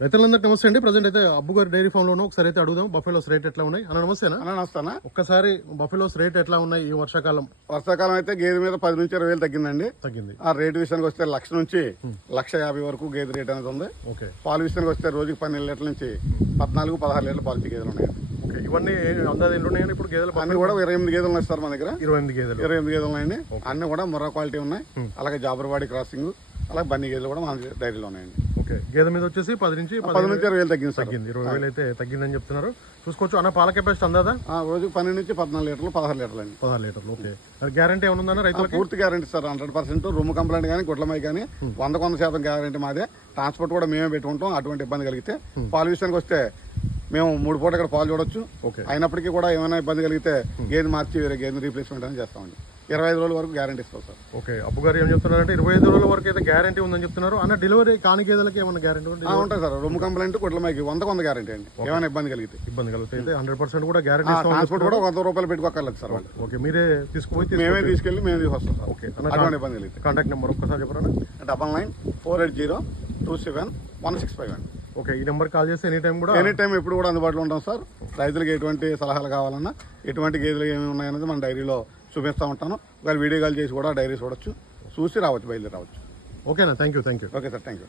రైతులందరికీ నమస్తే అండి. ప్రజెంట్ అయితే అబ్బు గారి డైరీ ఫామ్ లోనూ ఒకసారి అయితే అడుగుదాం. బఫెలోస్ రేట్ ఎట్లా ఉన్నాయి? అన్న నమస్తేనా? అన్న వస్తానా ఒక్కసారి బఫెలోస్ రేట్ ఎట్లా ఉన్నాయి ఈ వర్షాకాలం? వర్షాకాలం అయితే గేదె మీద పది నుంచి ఇరవై వేలు తగ్గిందండి. తగ్గింది. ఆ రేటు విషయానికి వస్తే లక్ష నుంచి లక్ష యాభై వరకు గేదె రేట్ అనేది ఉంది. ఓకే. పాలు విషయానికి వస్తే రోజుకి పన్నెండు లీటర్ల నుంచి పద్నాలుగు పదహారు లీటర్ల పాలసీ గేదెలు ఉన్నాయి. ఓకే. ఇవన్నీ ఎన్ని ఇప్పుడు గేదెలు అన్ని కూడా ఇరవై ఎనిమిది గేదెలు ఉన్నాయి సార్ మన దగ్గర. ఇరవై ఎనిమిది గేదెలు. ఇరవై ఎనిమిది గేదెలు ఉన్నాయండి. అన్ని కూడా ముర్రా క్వాలిటీ ఉన్నాయి. అలాగే జాబర్వాడి క్రాసింగ్ అలాగే బన్నీ గేదెలు కూడా మన డైరీలో ఉన్నాయండి. ఓకే. గేదె మీద వచ్చేసి పది నుంచి పది నుంచి ఇరవై వేలు తగ్గింది తగ్గింది. ఇరవై వేలు అయితే తగ్గిందని చెప్తున్నారు. చూసుకోవచ్చు. అన్న పాల కెపాసిటీ అందాదా? ఆ, రోజుకి పన్నెండు నుంచి పద్నాలుగు లీటర్లు పదహారు లీటర్లు అండి. పదహారు లీటర్లు. ఓకే. అది గ్యారంటీ ఏమైనా ఉందన్న రైతులకి? పూర్తి guarantee sir. Hundred percent room complaint కానీ గుడ్లమై కానీ వంద వంద శాతం గ్యారంటీ మాదే. ట్రాన్స్పోర్ట్ కూడా మేమే పెట్టుకుంటాం. అటువంటి ఇబ్బంది కలిగితే పాలు విషయానికి వస్తే మేము మూడు పూట ఇక్కడ పాలు చూడొచ్చు. ఓకే. అయినప్పటికీ కూడా ఏమైనా ఇబ్బంది కలిగితే గేదె మార్చి వేరే గేదె రీప్లేస్మెంట్ అని చేస్తామండి. ఇరవై ఐదు రోజుల వరకు గ్యారంటీ ఇస్తాం సార్. ఓకే. అప్పు గారు ఏం చెప్తున్నారంటే ఇరవై ఐదు రోజుల వరకు అయితే గ్యారంటీ ఉందని చెప్తున్నారు. అన్న డెలివరీ కాని గేదెలకి ఏమైనా గ్యారంటీ ఆ, ఉంటాయి సార్. రూమ్ కంప్లైంట్ గుడ్లమైకి వంద వంద గ్యారంటీ అండి. ఏమైనా ఇబ్బంది కలిగితే. ఇబ్బంది కలిగితే అయితే హండ్రెడ్ పర్సెంట్ కూడా గ్యారంటీ ట్రాన్స్పోర్ట్ కూడా వంద రూపాయలు పెట్టుకోగలదు సార్ వాళ్ళు. ఓకే. మీరే తీసుకుపోయి తీసుకు- మేమే తీసుకెళ్ళి మేము తీసుకొస్తాం సార్. ఓకే. అటువంటి ఇబ్బంది కలిగితే. కాంటాక్ట్ నెంబర్ ఒక్కసారి చెప్పరా double nine four eight zero two seven one six five అండి. ఓకే ఈ నెంబర్ కాల్ చేస్తే ఎనీ టైం కూడా ఎనీ టైం ఎప్పుడు కూడా అందుబాటులో ఉంటాం సార్ రైతులకు ఎటువంటి సలహాలు కావాలన్నా ఎటువంటి గేదెలు ఏమి ఉన్నాయనేది మన డైరీలో చూపిస్తూ ఉంటాను. ఒకవేళ వీడియో కాల్ చేసి కూడా డైరీ చూడొచ్చు. చూసి రావచ్చు బయలుదేరి రావచ్చు. ఓకేనా? Thank you thank you okay sir thank you